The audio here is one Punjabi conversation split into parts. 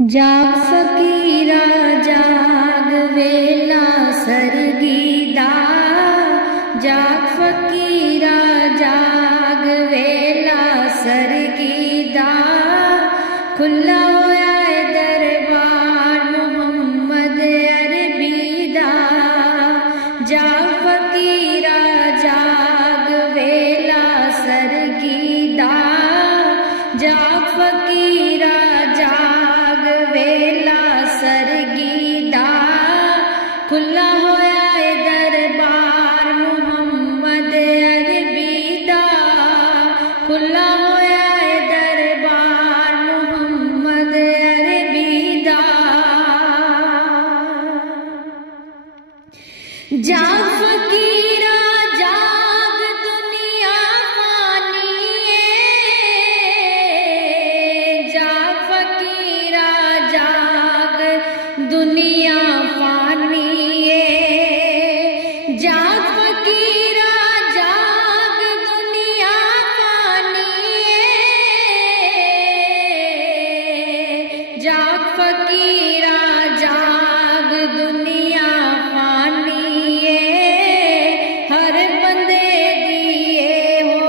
ਜਾਗ ਫਕੀਰਾ ਜਾਗ ਵੇਲਾ ਸਰਗੀ ਦਾ, ਜਾਗ ਫਕੀਰਾ ਜਾਗ ਵੇਲਾ ਸਰਗੀ ਦਾ, ਖੁੱਲਾ ਹੋਇਆ ਏ ਦਰਬਾਰ ਮੁਹੰਮਦ ਅਰਬੀ ਦਾ। ਜਾਗ ਫਕੀਰਾ ਜਾਗ ਵੇਲਾ ਸਰਗੀ ਦਾ, ਜਾਗ ਫਕੀਰਾ ਜਾਗ ਵੇਲਾ ਸਰਗੀ ਦਾ, ਖੁੱਲਾ ਹੋਇਆ ਏ ਦਰਬਾਰ ਮੁਹੰਮਦ ਅਰਬੀ ਦਾ, ਖੁੱਲਾ ਹੋਇਆ ਏ ਦਰਬਾਰ ਮੁਹੰਮਦ ਅਰਬੀ ਦਾ। ਜਾਗ ਫਕੀਰਾ ਜਾਗ ਦੁਨੀਆ ਫਾਨੀ ਏ, ਜਾਗ ਫਕੀਰਾ ਜਾਗ ਦੁਨੀਆ ਫਾਨੀ ਏ, ਜਾਗ ਫਕੀਰਾ ਜਾਗ ਦੁਨੀਆ ਫਾਨੀ ਏ, ਜਾਗ ਫਕੀਰਾ ਜਾਗ ਦੁਨੀਆ ਫਾਨੀ ਏ, ਹਰ ਬੰਦੇ ਦੀ ਇਹੋ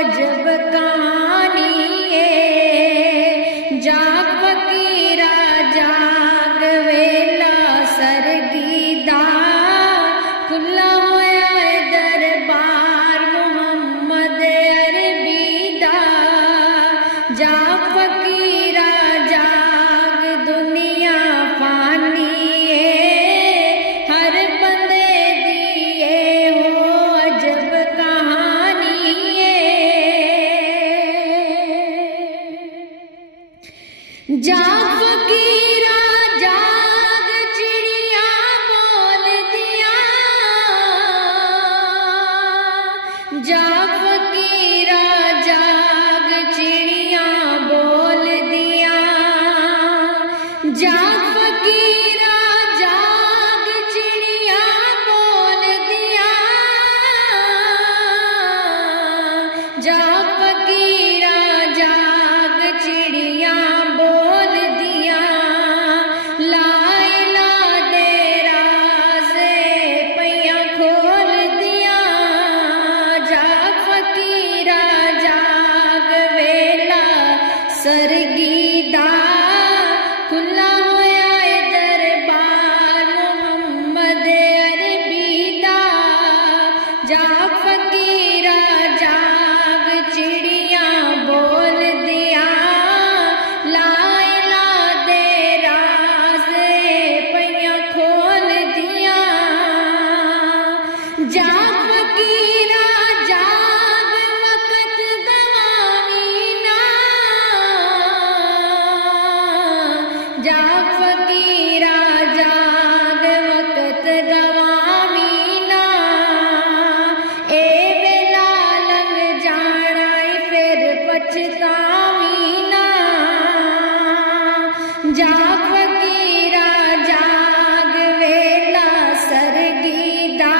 ਅਜਬ ਕਹਾਣੀ ਏ। ਜਾਗ ਫਕੀਰਾ ਜਾਗ ਵੇਲਾ ਸਰਗੀ ਦਾ, ਖੁੱਲਾ ਹੋਇਆ ਏ ਦਰਬਾਰ ਮੁਹੰਮਦ ਅਰਬੀ ਦਾ। ਜਾਗ ਫਕੀਰਾ ਜਾਗ ਦੁਨੀਆ ਫਾਨੀ ਏ, ਹਰ ਬੰਦੇ ਦੀ ਇਹੋ ਅਜਬ ਕਹਾਣੀ ਏ। ਜਾਗ ਫਕੀਰਾ ਜਾਗ ਚਿੜੀਆਂ ਬੋਲਦੀਆਂ, ਜਾਗ ਫਕੀਰਾ ਜਾਗ ਚਿੜੀਆਂ ਬੋਲਦੀਆਂ, ਜਾਗ ਫਕੀਰਾ ਜਾਗ ਚਿੜੀਆਂ ਬੋਲਦੀਆਂ, ਜਾਗ ਫਕੀਰਾ ਜਾਗ ਚਿੜੀਆਂ ਬੋਲਦੀਆਂ, ਲਾ ਇਲਾਹ ਦੇ ਰਾਜ਼ੇ ਪਈਆਂ ਖੋਲਦੀਆਂ। ਜਾਗ ਫਕੀਰਾ ਜਾਗ ਵੇਲਾ ਸਰਗੀ ਦਾ, ਖੁੱਲਾ ਹੋਇਆ ਏ ਦਰਬਾਰ ਮੁਹੰਮਦ ਅਰਬੀ ਦਾ। ਜਾਗ ਫਕੀਰਾ ਜਾਗ ਚਿੜੀਆਂ ਬੋਲਦੀਆਂ, ਲਾ ਇਲਾਹ ਦੇ ਰਾਜ਼ੇ ਪਈਆਂ ਖੋਲਦੀਆਂ। ਜਾਗ ਫਕੀਰਾ ਜਾਗ ਵਕਤ ਗਵਾਵੀਂ ਨਾ, ਜਾਗ ਫਕੀਰਾ ਜਾਗ ਵਕਤ ਗਵਾਵੀਂ ਨਾ, ਇਹ ਵੇਲਾ ਲੰਘ ਜਾਣਾ ਈ ਫਿਰ ਪਛਤਾਵੀਂ ਨਾ। ਜਾਗ ਫਕੀਰਾ ਜਾਗ ਵੇਲਾ ਸਰਗੀ ਦਾ,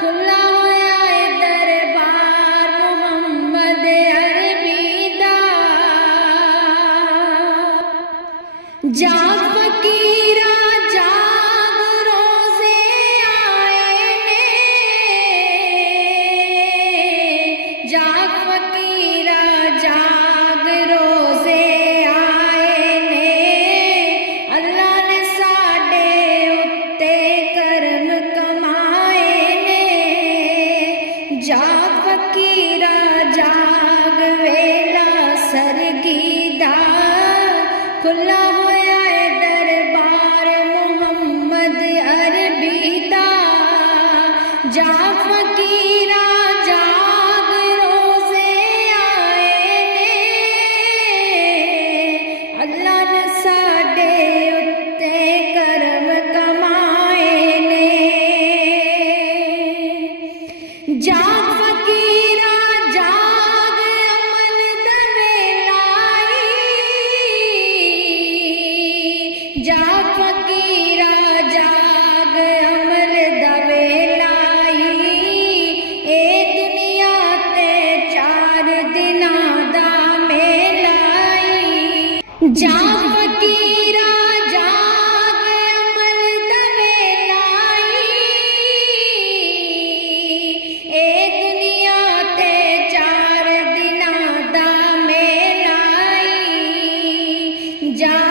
ਖੁੱਲਾ ਹੋਇਆ ਏ ਦਰਬਾਰ ਮੁਹੰਮਦ ਅਰਬੀ ਦਾ। ਜਾਗ ਫਕੀਰਾ ਜਾਗ ਰੋਜ਼ੇ ਆਏ ਨੇ, ਜਾਗ ਫਕੀਰਾ ਜਾਗ ਰੋਜ਼ੇ ਆਏ ਨੇ, ਅੱਲਾ ਨੇ ਸਾਡੇ ਉੱਤੇ ਕਰਮ ਕਮਾਏ ਨੇ। ਜਾਗ ਫਕੀਰਾ ਜਾਗ ਵੇਲਾ ਸਰਗੀ ਦਾ, ਖੁੱਲਾ ਹੋਇਆ ਏ ਦਰਬਾਰ ਮੁਹੰਮਦ ਅਰਬੀ ਦਾ। ਜਾਗ ਫਕੀਰਾ ਜਾਗ ਰੋਜ਼ੇ ਆਏ ਨੇ, ਅੱਲਾ ਨੇ ਸਾਡੇ ਉੱਤੇ ਕਰਮ ਕਮਾਏ ਨੇ। ਜਾਗ ਫਕੀਰਾ ਜਾਗ ਅਮਲ ਦਾ ਵੇਲਾ ਈ, ਜਾਗ ਫਕੀਰਾ ਜਾਗ ਅਮਲ ਦਾ ਵੇਲਾ ਈ, ਇਹ ਦੁਨੀਆ ਤੇ 4 ਦਿਨਾਂ ਦਾ ਮੇਲਾ ਈ। जाग फकीर ਜਾ